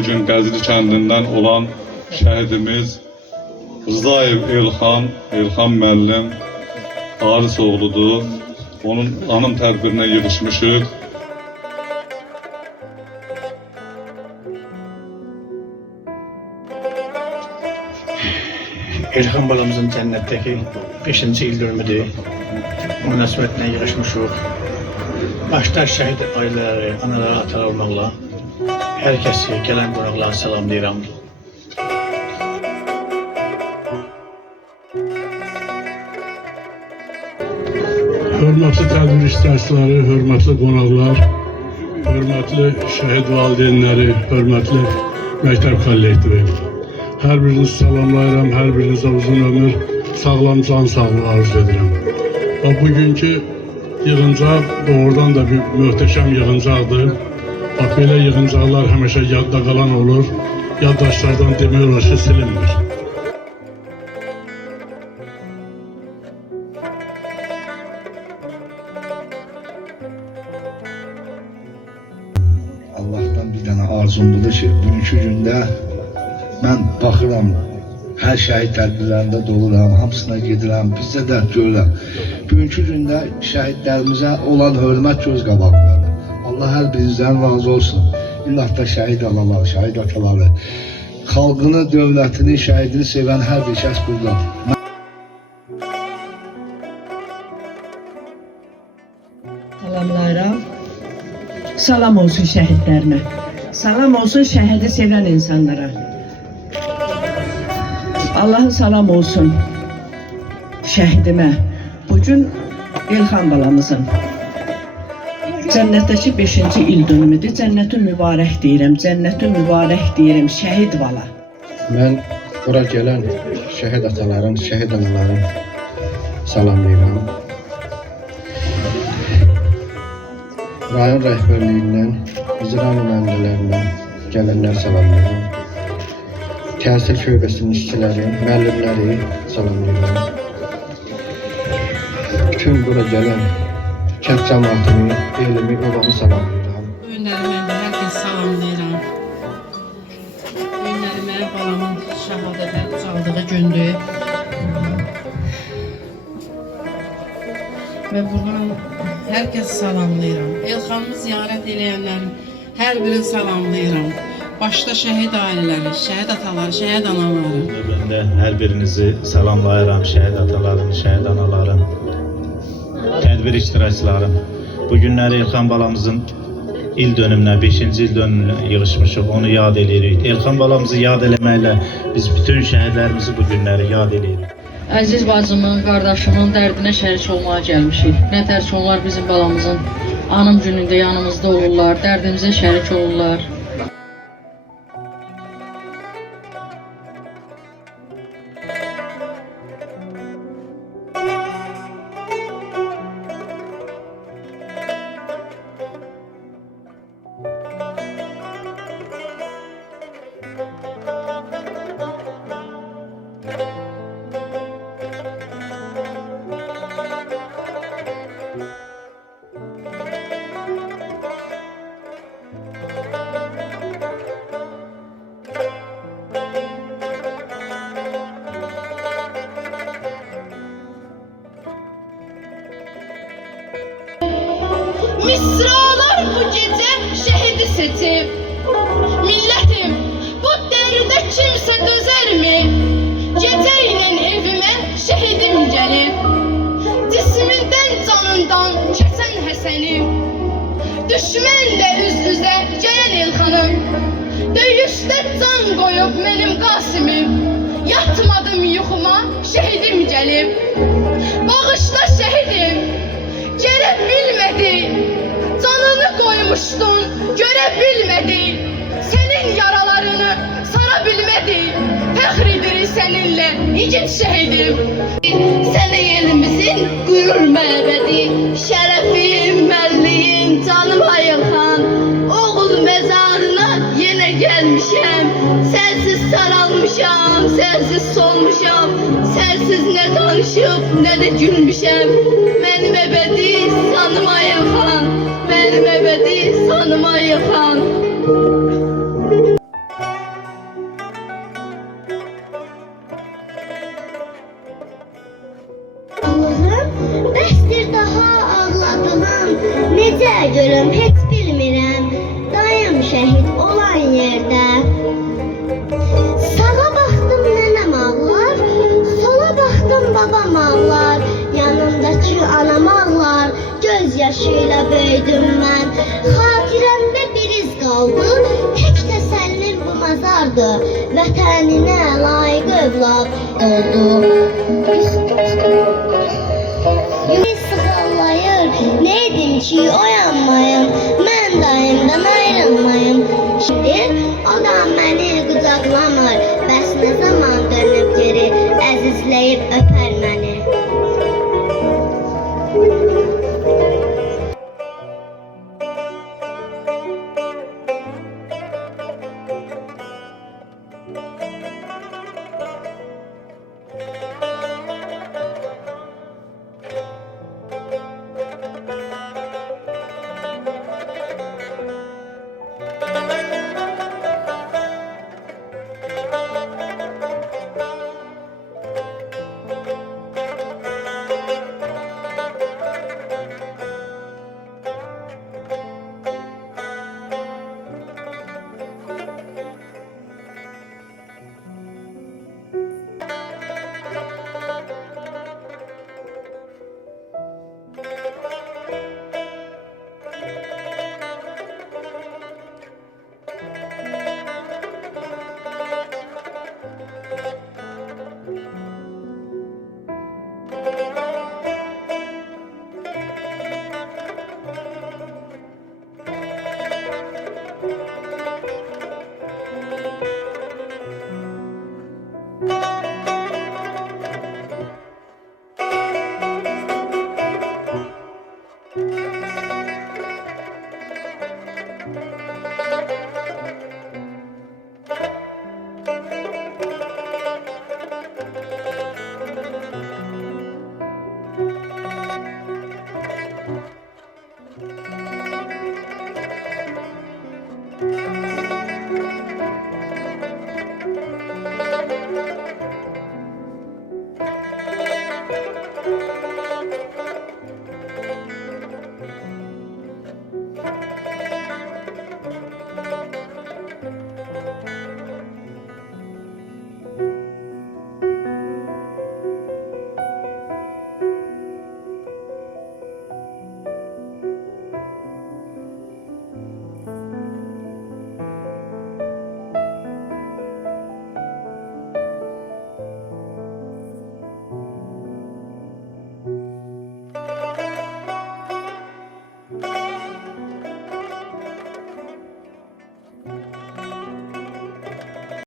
bugün Qəzli kəndindən olan şəhidimiz Rızayev Elxan müəllim Haris oğludur. Onun anım tədbirinə yığışmışıq. Elxan balamızın cənnətdəki 5-ci il dönümüdür. Münasibətinə yığışmışıq. Başda şəhid ailələri, anaları, atalar olmaqla hər kəsi, gələn qonaqları salamlayıram. Hörmətli tədbir iştirakçıları, hörmətli qonaqlar, hörmətli şəhid valideynləri, hörmətli məktəb kollektivi. Hər birinizi salamlayıram, hər birinizə uzun ömür, sağlam can sağlığı arzu edirəm. Və bugünkü yığıncaq doğrudan da bir möhtəşəm yığıncaqdır. Bax, belə yığıncaqlar həmişə yadda qalan olur, yaddaşlardan demək olar ki, silinmir. Allah'tan bir tane arzumdur ki, bugünkü gündə mən baxıram, hər şəhid tədbirlərində doluram, hamısına gedirəm, bizdə də görürəm. Bugünkü gündə şəhidlərimizə olan hörmət göz qabağındadır. Allah hər birinizdən razı olsun. İllahda şəhid analar, şəhid ataları, xalqını, dövlətini, şəhidini sevən hər bir şəxs burada. Salamlayıram. Salam olsun şəhidlərimə. Salam olsun şəhidi sevən insanlara. Allah'ın salam olsun şəhidimə. Bugün Elxan balamızın cənnətdəki 5-ci il dönümüdür. Cənnətin mübarək deyirəm, cənnətin mübarək deyirəm, şəhid bala. Mən bura gələn şəhid ataların, şəhid anaların salamlayıram. Rayon rəhbərliyindən, icra nümayəndələrindən gələnlər salamlayıram. Təhsil şöbəsinin işçiləri, müəllimləri salamlayıram. Bütün bura gələn kənd cəmaatını, elimi, obamı salamlayıram. Önlərimə də hər kəs salamlayıram. Önlərimə balamın şəhadətə ucaldığı gündür. Və buradan hər kəs salamlayıram. Elxanımı ziyarət eləyənlərin hər birini salamlayıram. Başda şəhid ailələri, şəhid ataları, şəhid anaları. Ben de her birinizi salamlayıram, şəhid ataların, şəhid anaların, tədbir iştirakçılarım. Bugünləri Elxan balamızın il dönümünə, 5-ci il dönümünə yığışmışıq, onu yad edirik. Elxan balamızı yad eləməklə biz bütün şəhidlərimizi bu günləri yad edirik. Əziz bacımın, qardaşımın dərdinə şərik olmağa gəlmişik. Nə tər ki, onlar bizim balamızın anım günündə yanımızda olurlar, dərdimizə şərik olurlar. Misralar bu gece şehidi seçip milletim bu derde kimse dözer mi? Geceyle evime şehidim gelip cisminden canından kesen Həsənim düşmenle üz üze gelen Elxanım döyüşte can koyup benim Qasimim yatmadım yuxuma şehidim gelip bağışla şehidim gere bilmedi canını koymuştun görebilmedi senin yaralarını sarabilmedi fəxridir seninle igid şehidim Sen elimizin gurur məbədi şərəfim, məlliyin, canım Elxan oğul mezarına yine gelmişəm sensiz saralmışam, sensiz solmuşam sensiz ne danışıp ne de gülmüşəm benim ebedi sanım Elxan benim ebedi sanım Elxan. şehit olan yerde. Sağa baktım nenem ağlar, sola baktım babam ağlar, yanımdaki anam ağlar, gözyaşıyla büyüdüm ben. Hatiremde bir iz kaldı, tek tesellim bu mazardı, vətəninə layık evlad oldu. Yüz sıxallayır, neydim ki oyanmayım, mən dayımdan ayrılmayım. Şimdi o da məni qucaqlamır, bəs nə zaman dönüb geri, əzizləyib öpər məni.